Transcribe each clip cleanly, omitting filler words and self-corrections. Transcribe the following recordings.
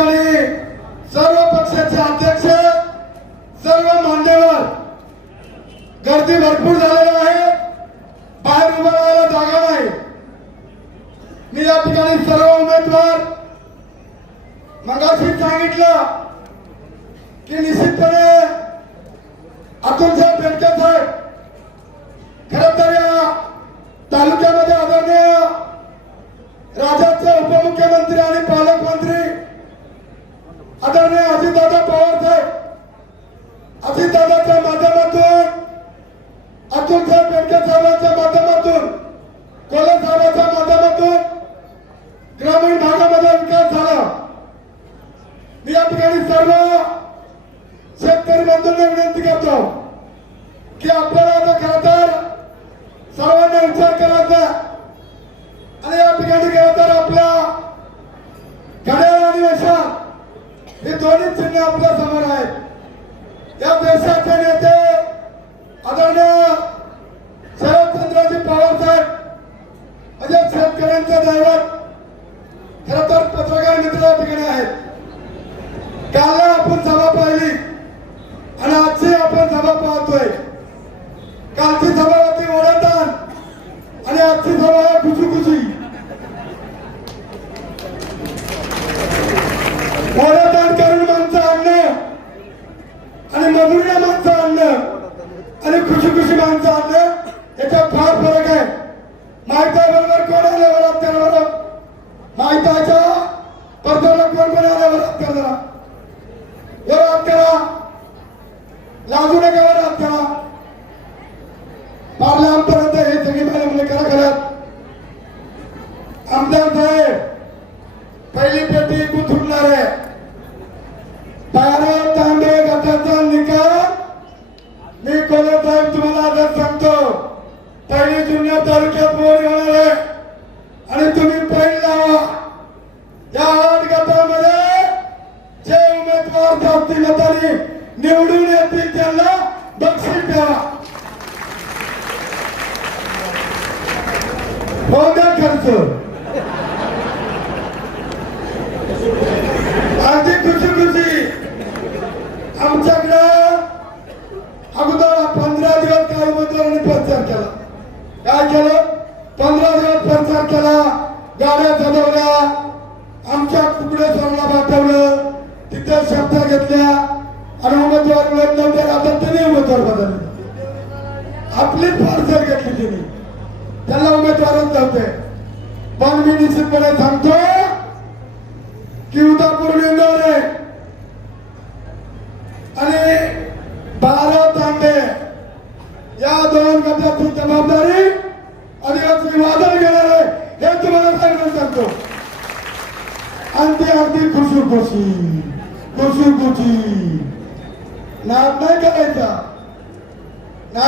ठिकाणी सर्व पक्षाचे अध्यक्ष, सर्व मान्यवर, गर्दी भरपूर झालेली आहे, बाहेर उभा राहायला जागा नाही। मी या ठिकाणी सर्व उमेदवार मगाशी सांगितलं की निश्चितपणे अतुल साहेब बेनके साहेब खरं तर या तालुक्यामध्ये आदरणीय राज्याचे उपमुख्यमंत्री आणि पालकमंत्री आदरणीय अजितदादा पवार साहेब, अजितदादाच्या माध्यमातून, अतुल साहेब बेनके साहेबांच्या माध्यमातून, कोल्हे साहेबांच्या माध्यमातून ग्रामीण भागामध्ये विकास झाला। मी या ठिकाणी सर्व शेतकरी बंधूंना विनंती करतो की आपल्याला आता खरं तर सर्वांना विचार करायचा आणि या ठिकाणी खरं तर आपल्या घड्याळ आणि वशात हे दोन्ही चिन्ह आपल्या समोर आहेत। या देशाचे नेते आदरणीय शरदचंद्रजी पवार साहेब म्हणजे शेतकऱ्यांचे दैवत, खरं तर पत्रकार मित्र या ठिकाणी आहेत। काल आपण सभा पाहिली आणि आजची आपण सभा पाहतोय। कालची सभा होती ओढाताण आणि आजची सभा आहे खुशी। ओढाताण करून माणसं आणणं आणि मजुरीला माणसं आणणं आणि खुशी माणसं आणणं याच्यात फार फरक आहे। माहिती आहे बरोबर कोण आलं वरात करणार, माहिती आहे परतला कोण आलं वरात करणार, वरात करा, लाजू नका, वरात करा। पार्लमेंटपर्यंत हे सगळी मुले करा करत। आमदार साहेब पहिली पेटी गुंतवणार आहे। 12 तांबे गटाचा निकाल मी कोल्हे साहेब तुम्हाला आता सांगतो, पहिली जुन्या तालुक्यात मोडी होणार आहे आणि तुम्ही पहिली लावा। या 8 गटामध्ये जे उमेदवार जास्ती मतांनी निवडून येतील त्यांना बक्षीस द्या। होगा खर्च अगदी खुशी आमच्याकडे अगोदर 15 दिवस काही उमेदवारांनी प्रचार केला। काय केलं? 15 दिवस प्रचार केला, गाड्या चालवल्या, आमच्या कुकडेश्वरला पाठवलं, तिथे शब्द घेतल्या आणि उमेदवार मिळत नव्हते। आता त्यांनी उमेदवार बदलले, आपली पार्सल घेतली त्यांनी, त्यांना उमेदवारच नव्हते। पण मी निश्चितपणे सांगतो की उदापूर निवडले आणि 12 तांबे या 2 गटाची जबाबदारी आदिवासी वादळ घेणार आहे हे तुम्हाला सांगतो। आणि ती अगदी खुशी नाद नाही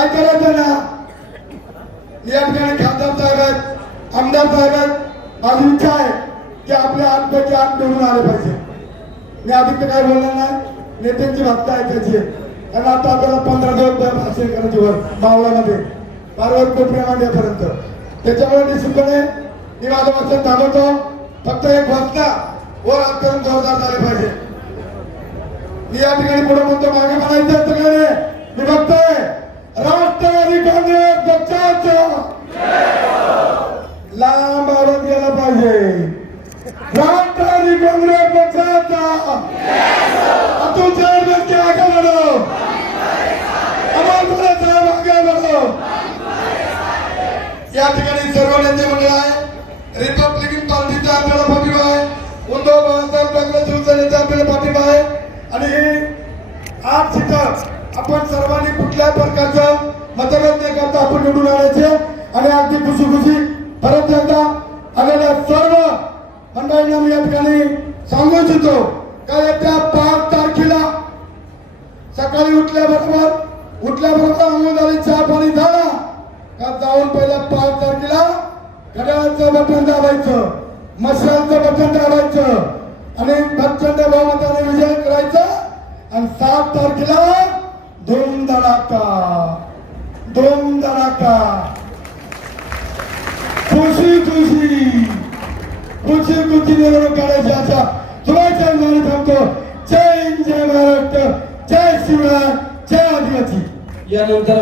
करायचा ना। या ठिकाणी खासदार साहेब आहेत, आमदार साहेब आहेत, माझी इच्छा आहे की आपल्या 8 पैकी 8 निवडून आले पाहिजे। मी अधिक काय बोलणार नाही, नेत्यांची भक्त ऐकायची, कारण आता आपल्याला 15 दिवस भाषण करायची वर मावळामध्ये पार्वत कोपऱ्यापर्यंत। त्याच्यामुळे निश्चितपणे मी माझं भाषण थांबवतो। फक्त एक घोषणा वर हात करून जोरदार झाले पाहिजे। मी या ठिकाणी पुढे म्हणतो, मागे म्हणायचं सगळ्यांनी, मी बघतोय राष्ट्रवादी काँग्रेस पक्षाचा लांब आवाज गेला पाहिजे। राष्ट्रवादी काँग्रेस पक्षाचा अतुल साहेब बेनके आगे बढ़ो, अमोल कोल्हे साहेब आगे बढ़ो। या ठिकाणी सर्व नेते मंडळ आहे, रिपब्लिकन पार्टीचा आपल्याला पाठिंबा आहे, उद्धव बाळासाहेब ठाकरे शिवसेनेचा आपल्याला पाठिंबा आहे आणि 8 सीटर आपण सर्वांनी कुठल्याही प्रकारचं मतभेद न करता आपण निवडून आणायचे आणि अगदी खुशी परत एकदा आलेल्या सर्व मंडळींना मी या ठिकाणी सांगू इच्छितो का येत्या 5 तारखेला सकाळी उठल्याबरोबर आंघोळ चहा पाणी झाला का जाऊन पहिल्या 5 तारखेला घड्याळाचं बटन दाबायचं, मशालचं बटन दाबायचं आणि प्रचंड बहुमताने विजय करायचा आणि 7 तारखेला धूम धडाका खुशी निवडणूक काढायची अशा तुम्हाला शिवराय जय आदिवासी. यानंतर